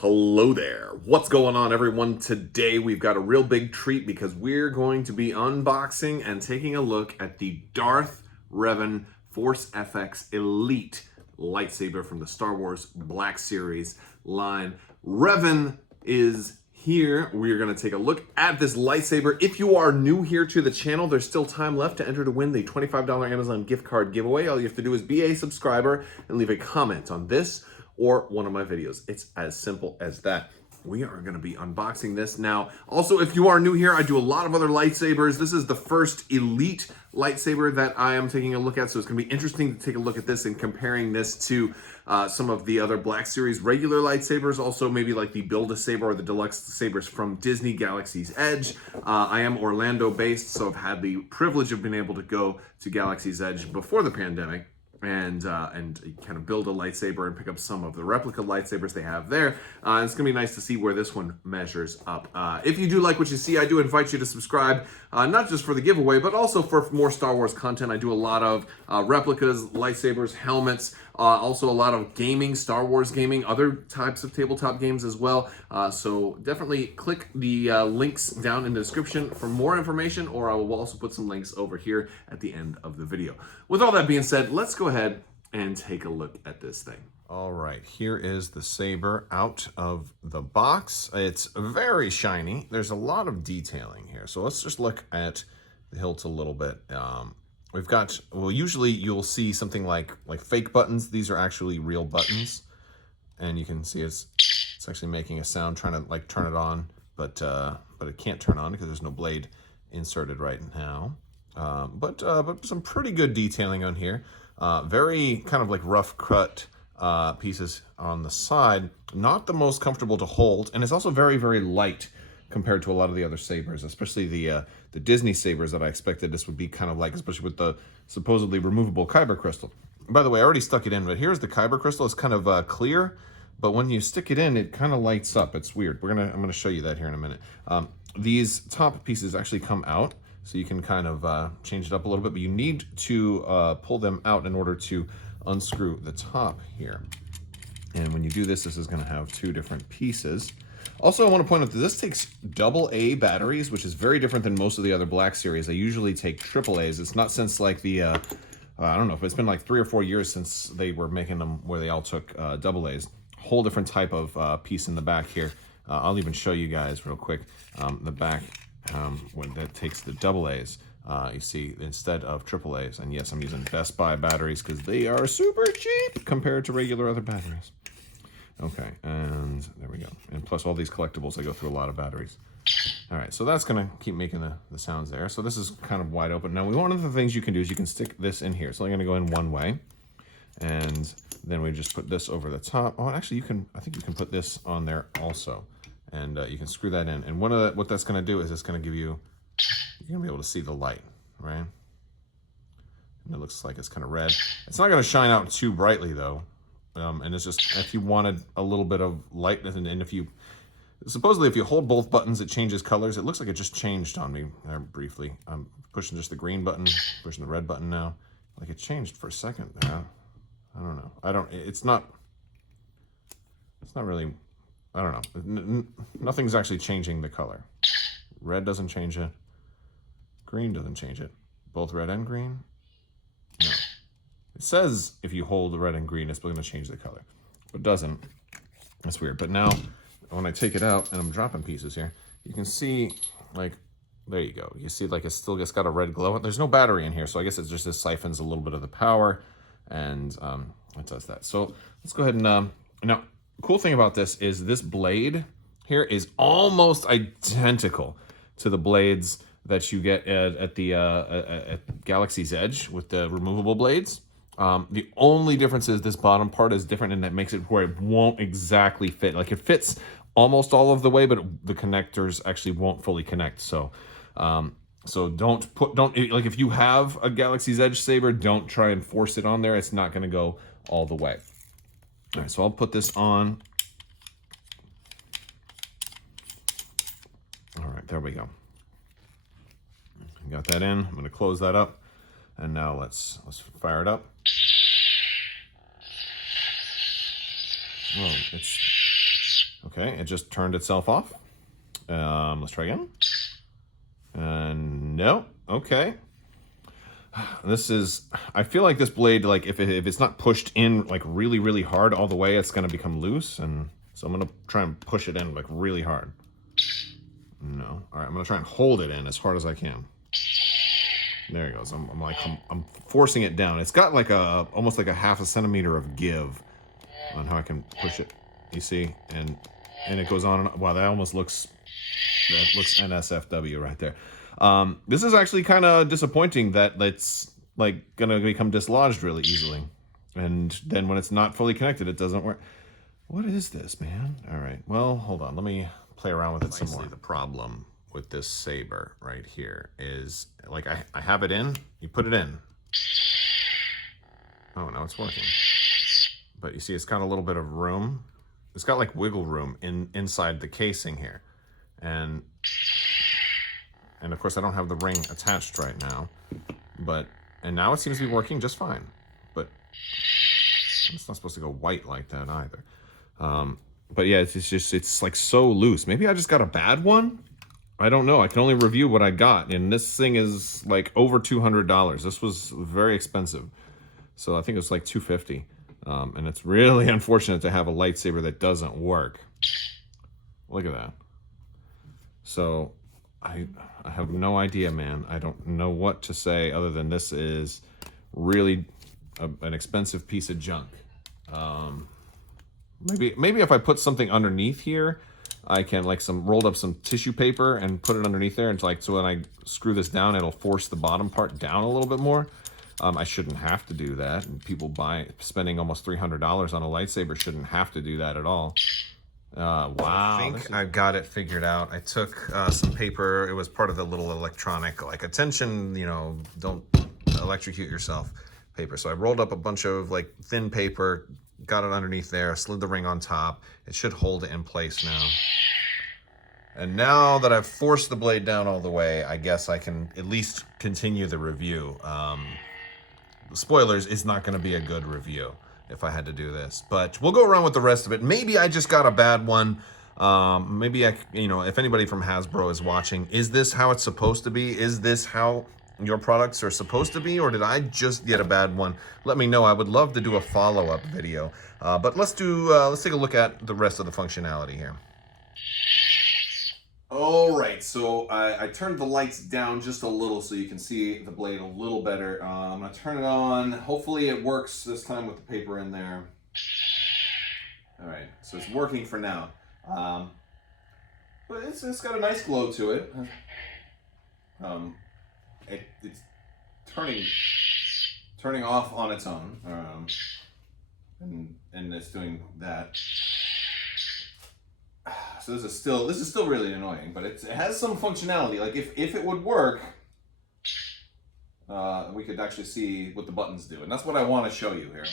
Hello there. What's going on, everyone? Today we've got a real big treat because we're going to be unboxing and taking a look at the Darth Revan Force FX Elite lightsaber from the Star Wars Black Series line. Revan is here. We're going to take a look at this lightsaber. If you are new here to the channel, there's still time left to enter to win the $25 Amazon gift card giveaway. All you have to do is be a subscriber and leave a comment on this or one of my videos. It's as simple as that. We are going to be unboxing this now. Also, if you are new here, I do a lot of other lightsabers. This is the first Elite lightsaber that I am taking a look at, so it's going to be interesting to take a look at this and comparing this to some of the other Black Series regular lightsabers. Also, maybe like the Build-A-Saber or the Deluxe sabers from Disney Galaxy's Edge. I am Orlando based, so I've had the privilege of being able to go to Galaxy's Edge before the pandemic and kind of build a lightsaber and pick up some of the replica lightsabers they have there. It's gonna be nice to see where this one measures up. If you do like what you see, I do invite you to subscribe, not just for the giveaway, but also for more Star Wars content. I do a lot of replicas, lightsabers, helmets, also a lot of gaming, Star Wars gaming, other types of tabletop games as well. So definitely click the links down in the description for more information, or I will also put some links over here at the end of the video. With all that being said, let's go ahead and take a look at this thing. All right, here is the saber out of the box. It's very shiny. There's a lot of detailing here. So let's just look at the hilt a little bit. We've got, well, usually you'll see something like fake buttons. These are actually real buttons. And you can see it's actually making a sound trying to like turn it on, but it can't turn on because there's no blade inserted right now. But some pretty good detailing on here. Very kind of like rough cut pieces on the side. Not the most comfortable to hold, and it's also very, very light compared to a lot of the other sabers, especially the Disney sabers that I expected this would be kind of like, especially with the supposedly removable kyber crystal. By the way, I already stuck it in, but here's the kyber crystal. It's kind of clear, but when you stick it in, it kind of lights up. It's weird. I'm gonna show you that here in a minute. These top pieces actually come out, so you can kind of change it up a little bit, but you need to pull them out in order to unscrew the top here. And when you do this, this is going to have two different pieces. Also, I want to point out that this takes AA batteries, which is very different than most of the other Black Series. They usually take AAAs. It's not since like the, I don't know, if it's been like 3 or 4 years since they were making them where they all took AAs. Whole different type of piece in the back here. I'll even show you guys real quick the back when that takes the AAs. You see, instead of AAAs, and yes, I'm using Best Buy batteries because they are super cheap compared to regular other batteries. Okay, and there we go. And plus all these collectibles, I go through a lot of batteries. All right, so that's gonna keep making the sounds there. So this is kind of wide open. Now, one of the things you can do is you can stick this in here. So I'm gonna go in one way, and then we just put this over the top. Oh, actually, I think you can put this on there also, and you can screw that in. And what that's gonna do is it's gonna give you, you're gonna be able to see the light, right? And it looks like it's kind of red. It's not gonna shine out too brightly though. And it's just, if you wanted a little bit of light, and if you, supposedly if you hold both buttons, it changes colors. It looks like it just changed on me briefly. I'm pushing just the green button, pushing the red button now. Like it changed for a second there. I don't know. It's not really, I don't know. Nothing's actually changing the color. Red doesn't change it. Green doesn't change it. Both red and green? No. It says if you hold the red and green, it's going to change the color. But it doesn't. That's weird. But now, when I take it out, and I'm dropping pieces here, you can see, like, there you go. You see, like, it's got a red glow. There's no battery in here, so I guess it just siphons a little bit of the power, and it does that. So let's go ahead and, now, the cool thing about this is this blade here is almost identical to the blades that you get at Galaxy's Edge with the removable blades. The only difference is this bottom part is different, and that makes it where it won't exactly fit. Like it fits almost all of the way, but the connectors actually won't fully connect. So, don't like if you have a Galaxy's Edge saber, don't try and force it on there. It's not going to go all the way. All right, so I'll put this on. All right, there we go. Got that in. I'm going to close that up, and now let's fire it up. Oh, it's Okay, it just turned itself off. Let's try again. And no, okay. This is, I feel like this blade, like if it's not pushed in like really, really hard all the way, it's gonna become loose. And so I'm gonna try and push it in like really hard. No, all right, I'm gonna try and hold it in as hard as I can. There it goes. I'm forcing it down. It's got like almost like a ½ centimeter of give on how I can push it. You see, and it goes on. Wow, that looks NSFW right there. This is actually kind of disappointing that it's like gonna become dislodged really easily, and then when it's not fully connected, it doesn't work. What is this, man? All right, well, hold on. Let me play around with it some more. The problem with this saber right here is like I have it in, you put it in. Oh, now it's working. But you see it's got a little bit of room. It's got like wiggle room inside the casing here. And of course I don't have the ring attached right now. And now it seems to be working just fine. But it's not supposed to go white like that either. But yeah, it's like so loose. Maybe I just got a bad one? I don't know. I can only review what I got, and this thing is like over $200. This was very expensive, so I think it was like $250. And it's really unfortunate to have a lightsaber that doesn't work. Look at that. So I have no idea, man. I don't know what to say other than this is really an expensive piece of junk. Maybe if I put something underneath here, I can like rolled up some tissue paper and put it underneath there, and so when I screw this down, it'll force the bottom part down a little bit more. I shouldn't have to do that, and people spending almost $300 on a lightsaber shouldn't have to do that at all. Wow. I think I've got it figured out. I took some paper. It was part of the little electronic, like, attention, don't electrocute yourself paper. So I rolled up a bunch of like thin paper, got it underneath there, slid the ring on top. It should hold it in place now. And now that I've forced the blade down all the way, I guess I can at least continue the review. Spoilers, it's not going to be a good review if I had to do this. But we'll go around with the rest of it. Maybe I just got a bad one. Maybe if anybody from Hasbro is watching, is this how it's supposed to be? Is this how your products are supposed to be, or did I just get a bad one? Let me know. I would love to do a follow-up video. But let's take a look at the rest of the functionality here. All right, so I turned the lights down just a little so you can see the blade a little better. I'm gonna turn it on. Hopefully it works this time with the paper in there. All right, so it's working for now. But it's got a nice glow to it. It's turning off on its own, and it's doing that. So this is still really annoying, but it has some functionality. Like if it would work, we could actually see what the buttons do, and that's what I want to show you here.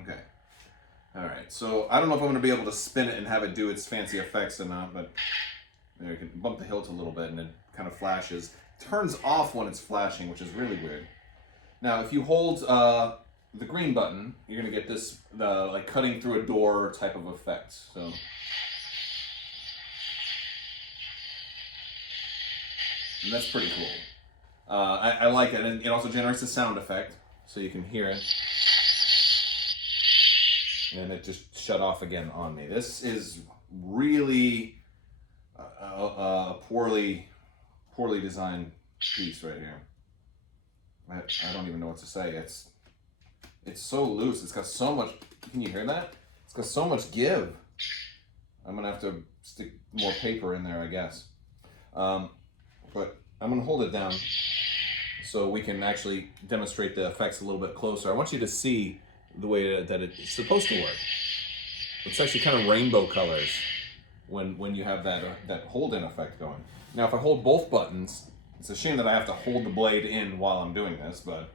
Okay. All right. So I don't know if I'm going to be able to spin it and have it do its fancy effects or not, but there, you can bump the hilt a little bit, and it kind of flashes. Turns off when it's flashing, which is really weird. Now, if you hold the green button, you're gonna get this like cutting through a door type of effect. So and that's pretty cool. I like it, and it also generates a sound effect, so you can hear it. And it just shut off again on me. This is really a poorly designed piece right here. I don't even know what to say. It's so loose. It's got so much. Can you hear that? It's got so much give. I'm gonna have to stick more paper in there, I guess. But I'm gonna hold it down so we can actually demonstrate the effects a little bit closer. I want you to see the way that it's supposed to work. It's actually kind of rainbow colors when you have that hold-in effect going. Now, if I hold both buttons, it's a shame that I have to hold the blade in while I'm doing this, but.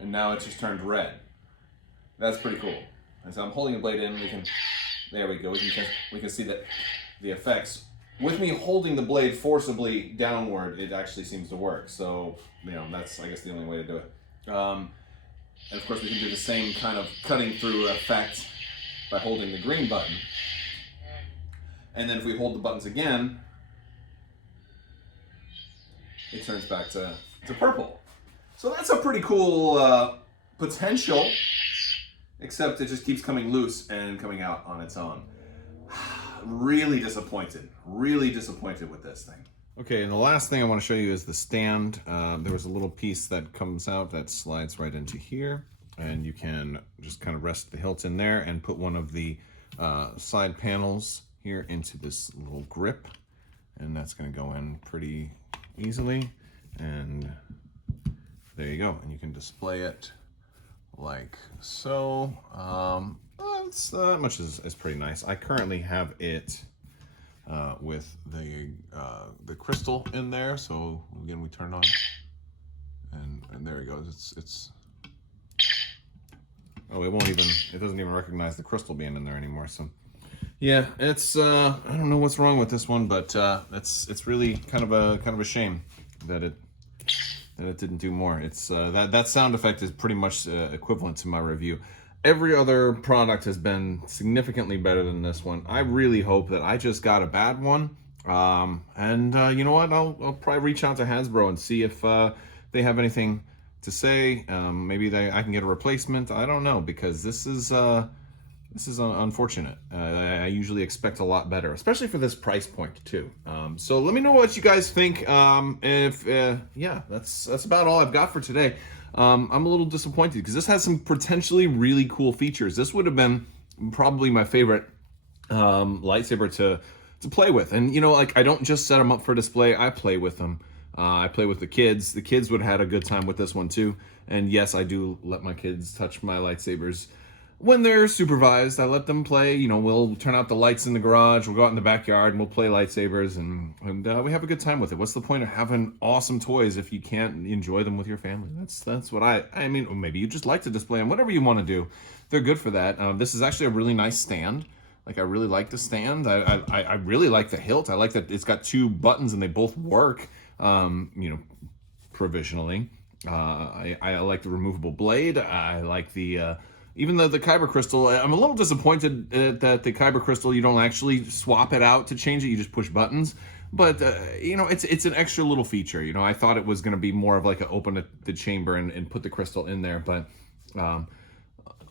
And now it's just turned red. That's pretty cool. And so I'm holding the blade in. There we go. We can see that the effects. With me holding the blade forcibly downward, it actually seems to work. So that's, I guess, the only way to do it. And of course we can do the same kind of cutting through effect by holding the green button. And then if we hold the buttons again, it turns back to purple. So that's a pretty cool potential, except it just keeps coming loose and coming out on its own. Really disappointed with this thing. Okay, and the last thing I want to show you is the stand. There was a little piece that comes out that slides right into here, and you can just kind of rest the hilt in there and put one of the side panels here into this little grip, and that's going to go in pretty easily, and there you go, and you can display it like so. That much is pretty nice. I currently have it with the crystal in there, so again we turn it on, and there it goes. It's oh, it doesn't even recognize the crystal being in there anymore. So yeah, it's I don't know what's wrong with this one, but it's really kind of a shame that it didn't do more. It's that sound effect is pretty much equivalent to my review. Every other product has been significantly better than this one. I really hope that I just got a bad one. And you know what? I'll probably reach out to Hasbro and see if they have anything to say. Maybe I can get a replacement. I don't know, because this is unfortunate. I usually expect a lot better, especially for this price point too. So let me know what you guys think. Yeah, that's about all I've got for today. I'm a little disappointed because this has some potentially really cool features. This would have been probably my favorite lightsaber to play with. And you know, like, I don't just set them up for display, I play with them. I play with the kids. The kids would have had a good time with this one too. And yes, I do let my kids touch my lightsabers when they're supervised. I let them play. You know, we'll turn out the lights in the garage, we'll go out in the backyard and we'll play lightsabers, and we have a good time with it. What's the point of having awesome toys if you can't enjoy them with your family? That's what I mean, or maybe you just like to display them. Whatever you want to do, they're good for that. This is actually a really nice stand. Like, I really like the stand. I really like the hilt. I like that it's got two buttons and they both work, you know, provisionally. I like the removable blade. I like the even the kyber crystal. I'm a little disappointed that the kyber crystal, you don't actually swap it out to change it. You just push buttons. But you know, it's an extra little feature. You know, I thought it was going to be more of like a open the chamber and put the crystal in there. But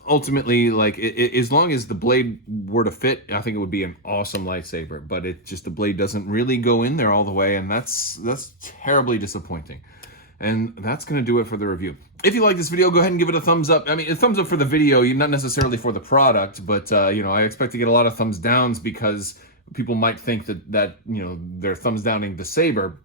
ultimately, like, as long as the blade were to fit, I think it would be an awesome lightsaber. But the blade doesn't really go in there all the way, and that's terribly disappointing. And that's going to do it for the review. If you like this video, go ahead and give it a thumbs up. I mean, a thumbs up for the video, not necessarily for the product, but you know, I expect to get a lot of thumbs downs because people might think that you know, they're thumbs downing the saber,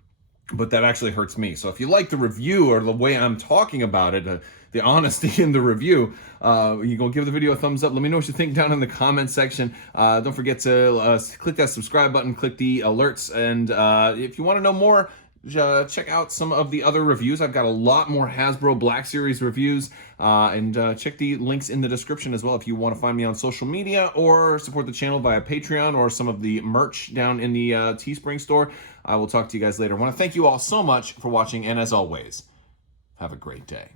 but that actually hurts me. So if you like the review or the way I'm talking about it, the honesty in the review, you go give the video a thumbs up. Let me know what you think down in the comment section. Don't forget to click that subscribe button, click the alerts, and if you want to know more, check out some of the other reviews. I've got a lot more Hasbro Black Series reviews, and check the links in the description as well if you want to find me on social media or support the channel via Patreon or some of the merch down in the Teespring store. I will talk to you guys later. I want to thank you all so much for watching, and as always, have a great day.